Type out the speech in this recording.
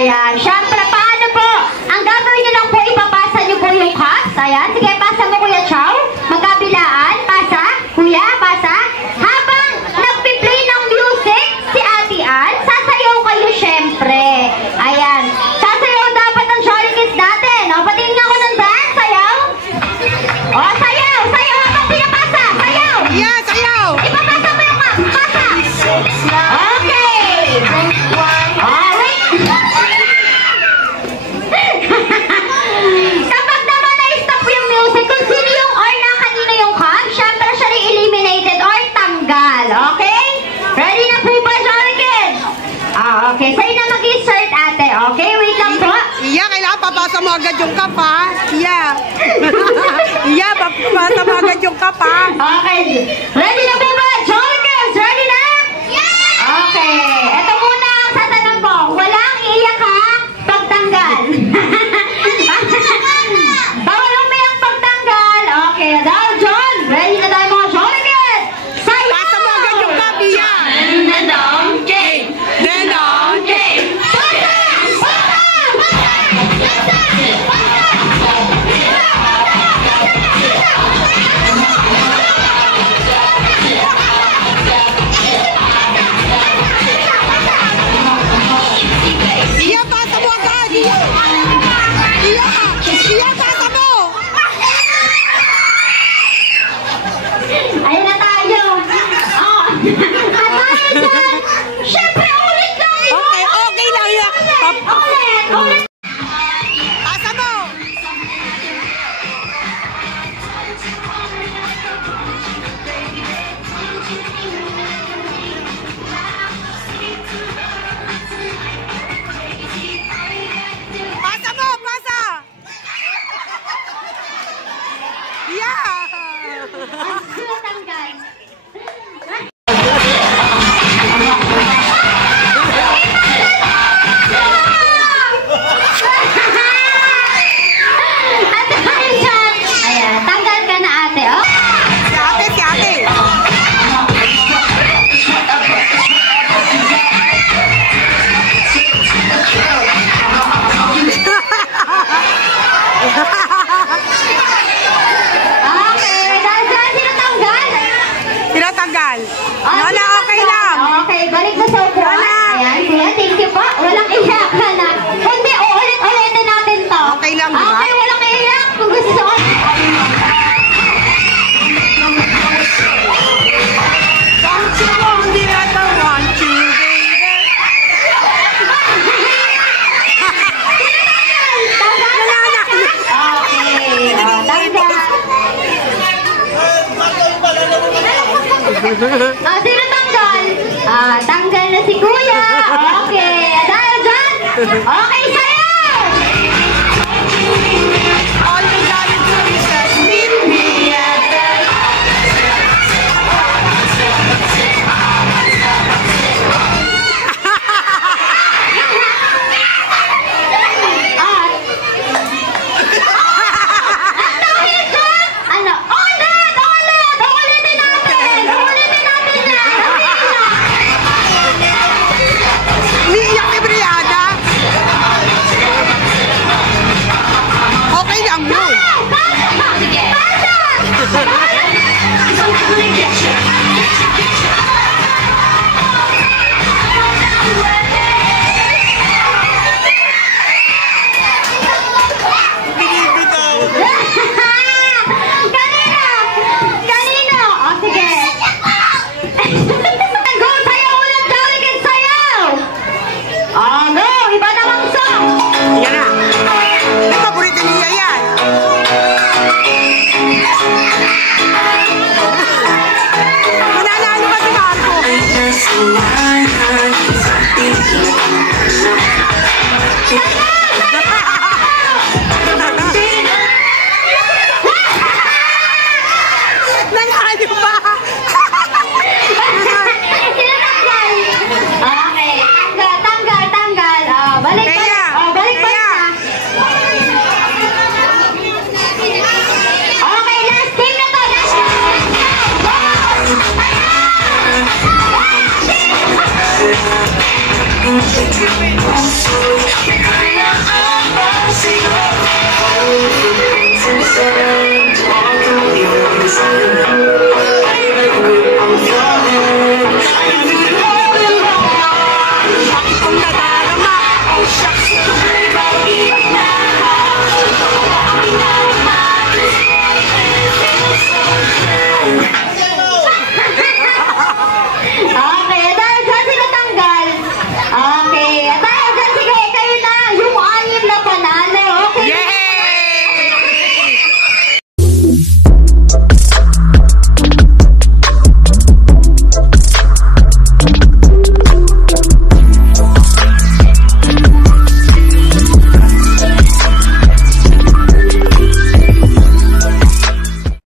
Ayan. Siyempre, paano po? Ang gagawin nyo lang po, ipapasa nyo po yung cups. Ayan. Sige, pasa mo Kuya Chow. Magkabilaan. Pasa. Kuya, pasa. Habang nagpi-play ng music, si Ate Ann, sasayaw kayo siyempre. Ayan. Sasayaw dapat ang Jolly Kids natin. O, patingin nga ako ng dance. Sayaw. O, sayaw. Sayaw habang pinapasa. Sayaw. Yeah, sayaw. Ipapasa mo yung cups. Pasa. Okay. Kapag naman na-stop yung music, kung sino yung or na kanina yung cup, syempre siya rin eliminated or tanggal. Okay? Ready na po ba, Jolly Kids? Okay. Sa'yo na mag-insert, ate. Okay? Wait lang po. Iya, kailangan papasa mo agad yung cup, ha? Iya. Iya, papasa mo agad yung cup, ha? Okay. Ready na po ba, Jolly Kids? Ready na? Okay. Ito muna ang satanong ko. Walang iiyak ha? Pagtanggal. Bawal umiyak pagtanggal. Okay. Now, John. Ready na tayo mga Jolly Kids? Sayo! Pasa mo agad yung cup, iya. Dendong game. Dendong game. Pasa! Pasa! Iya, pasa mo agad. Iya. Iya, pasa mo. Ayun na tayo. Oh. At dahil syempre ulit tayo. Okay, okay lang yan. Ulit. Pasa mo. Pasa mo, pasa. Yeah. Tanggal. Ate, ayan, tanggal ka na ate, oh. Si ate, si ate. Okay, dahil dyan, sino tanggal? Tinatanggal. Oh, Wala, sino okay tanggal? lang. Okay, balik na sa upuan. Wala. Ayan, kuya, thank you po. Walang iyakan na. Hindi, uulit-ulitin natin to. Okay lang, di ba? Okay, walang iyak. Kung gusto ko. Don't you want the other one, baby? Tanggal. Okay, tanggal. Sino tanggal? Tanggal na si Kuya. Okay, dahil dyan. Okay, sa'yo. All you gotta do is just meet me at the... Ano? Ulit! Ulitin natin! Ulitin natin yan! Umiiyak ni Brianna. Kaya ang